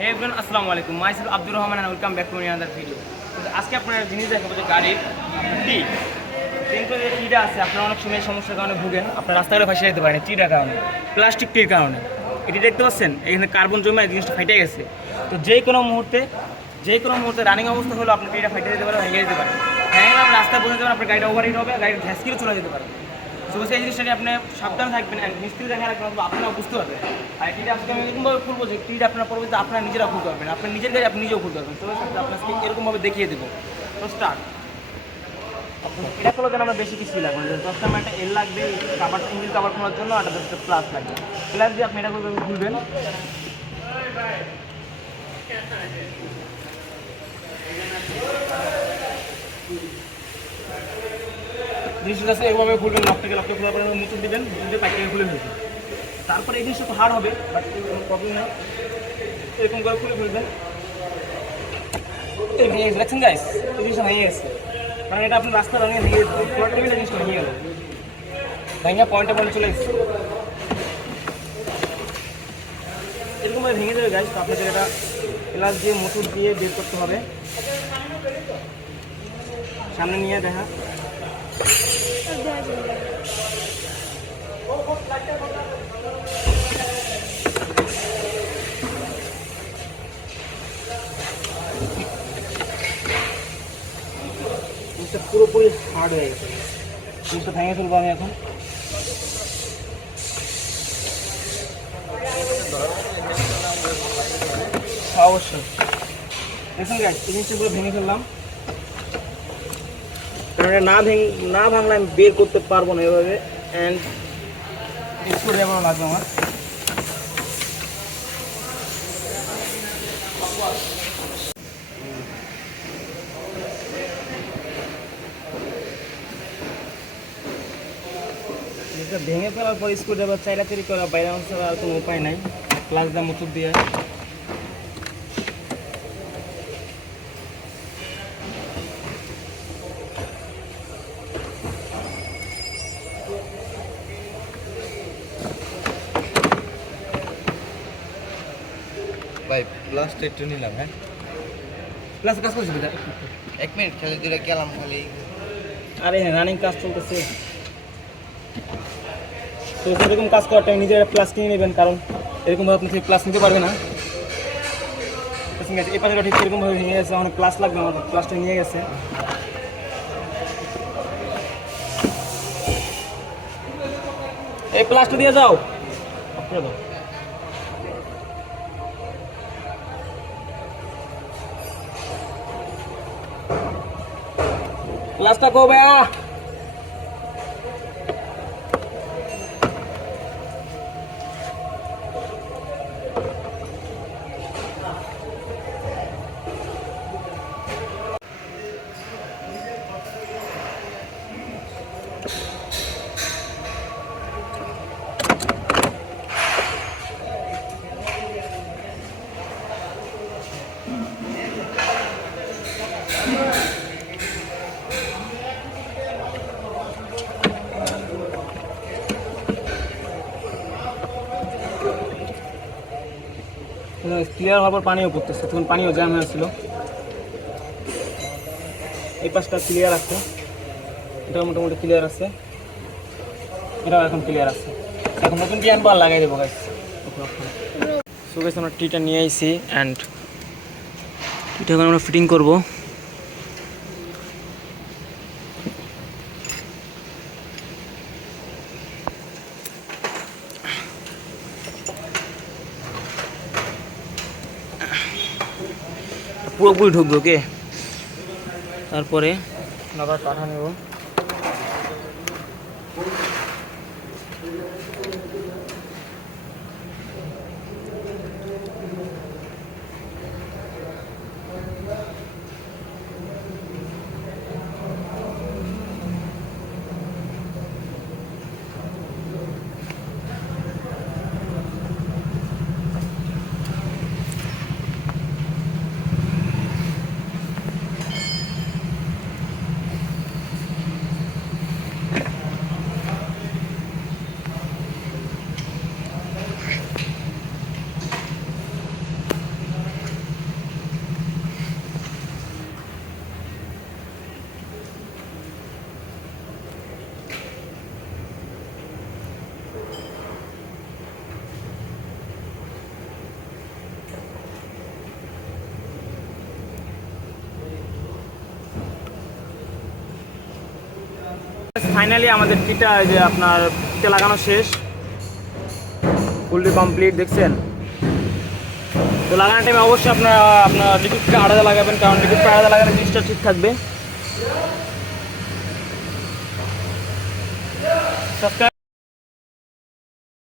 হে everyone আসসালামু আলাইকুম myself Abdur Rahman and welcome back to another video আজকে আপনারা জিনিস দেখাবো যে গাড়ির টি। কিন্তু যে টিটা আছে, আপনারা অনেক সময় সমস্যার কারণে ভুগেন। আপনার রাস্তাঘাটে ফাঁসে যেতে পারেন টিটার কারণে প্লাস্টিক টির কারণে। এটি দেখতে পাচ্ছেন? এখানে কার্বন জমে জিনিসটা ফাইটে গেছে। তো যে কোনো মুহূর্তে, যে কোনো মুহূর্তে রানিং অবস্থা হলো আপনার টিটা ফাইটে যেতে পারে ভেঙে যেতে পারে ভেঙে আপনি রাস্তায় বসে যাবেন, আপনার গাড়িটা ওভারহিট হবে, গাড়ির ঘ্যাসকিও চলে যেতে পারে। তো সেই জিনিসটা নিয়ে আপনি সাবধান থাকবেন আর মিস্ত্রি দেখা রাখবেন আপনারা বুঝতে পারবেন। আর টিটা আজকে আমি এরকমভাবে খুলবো যে টিটা আপনার পরবর্তীতে আপনারা নিজেরা খুলতে পারবেন আপনার নিজের গাড়ি আপনি নিজেও খুলতে পারবেন তো আপনাকে এরকমভাবে দেখিয়ে দেবো। তো স্টার্ট এটা করলে যেন আমরা বেশি কিছুই লাগবে দশটা একটা এল লাগবে কাবার ইঞ্জিন কাবার খোলার জন্য আর দশটা প্লাস লাগবে। প্লাস দিয়ে আপনি এটা করবেন খুলবেন জিনিসটা আছে এভাবে খুলবেন, লকটাকে, লকটা খোলার পরে মুচুর দিবেন মুচুর দিয়ে পাইকারি খুলে ফেলবেন। তারপরে এই জিনিসটা তো হার হবে, বাট কোনো প্রবলেম নেই। এরকম করে খুলে ফেলবেন। এই ভেঙে গেছে, দেখছেন গাইস এই জিনিসটা ভেঙে গেছে। কারণ এটা আপনার রাস্তা রঙে ভেঙে গেছে। ফ্লোর টেবিলে জিনিসটা ভেঙে গেল। ভেঙে পয়েন্টে পয়েন্টে চলে এসেছে। এরকমভাবে ভেঙে যাবে গাইস তো আপনাদের এটা প্লাস দিয়ে মোটর দিয়ে বের করতে হবে। সামনে নিয়ে দেখা। পুরোপুরি হার্ড হয়ে গেছে। জিনিসটা ভেঙে ফেলব আমি এখন। অবশ্যই। দেখুন গাছ জিনিসটা পুরো ভেঙে ফেললাম। কারণ এটা না ভেঙ, না ভাঙলে আমি বের করতে পারব না এভাবে। অ্যান্ড স্ক্রু ড্রাইভারও লাগবে আমার। ভেঙে ফেলার পর স্ক্রু ড্রাইভার চাইরাচারি করা বাইরে অংশ আর কোনো উপায় নাই। প্লাস দা মুচুর দিয়ে। ভাই প্লাসটা একটু নিলাম হ্যাঁ? প্লাস কাজ করছি এক মিনিট খালি দুটা গেলাম খালি। আরে হ্যাঁ রানিং কাজ চলতেছে। তো সেরকম কাজ করার টাইম নিজের প্লাস কিনে নেবেন কারণ এরকমভাবে আপনি ঠিক প্লাস নিতে পারবে না। ঠিক আছে এই পাশে ঠিক এরকমভাবে ভেঙে গেছে অনেক প্লাস লাগবে আমাদের প্লাসটা নিয়ে গেছে। এই প্লাসটা দিয়ে যাও। অফ করে দাও প্লাসটা কো ক্লিয়ার হওয়ার পর পানিও পড়তেছে, তখন পানিও জ্যাম হয়েছিল। এই পাশটা ক্লিয়ার আছে। এটা মোটামুটি ক্লিয়ার আছে। এটাও এখন ক্লিয়ার আছে। এখন নতুন টি আনব আর লাগাই দেবো গাছ সো আমরা টিটা নিয়ে আইছি অ্যান্ড টিটা এখন আমরা ফিটিং করব। পুরোপুরি ঢুকবে ওকে? তারপরে আবার পাঠা নেব। ফাইনালি আমাদের টিটা যে আপনার টিটা লাগানো শেষ। ফুললি কমপ্লিট দেখছেন? তো লাগানোর টাইমে অবশ্যই আপনারা আপনার লিকুইডটা আলাদা লাগাবেন, কারণ লিকুইডটা আলাদা লাগালে জিনিসটা ঠিক থাকবে। সাবস্ক্রাইব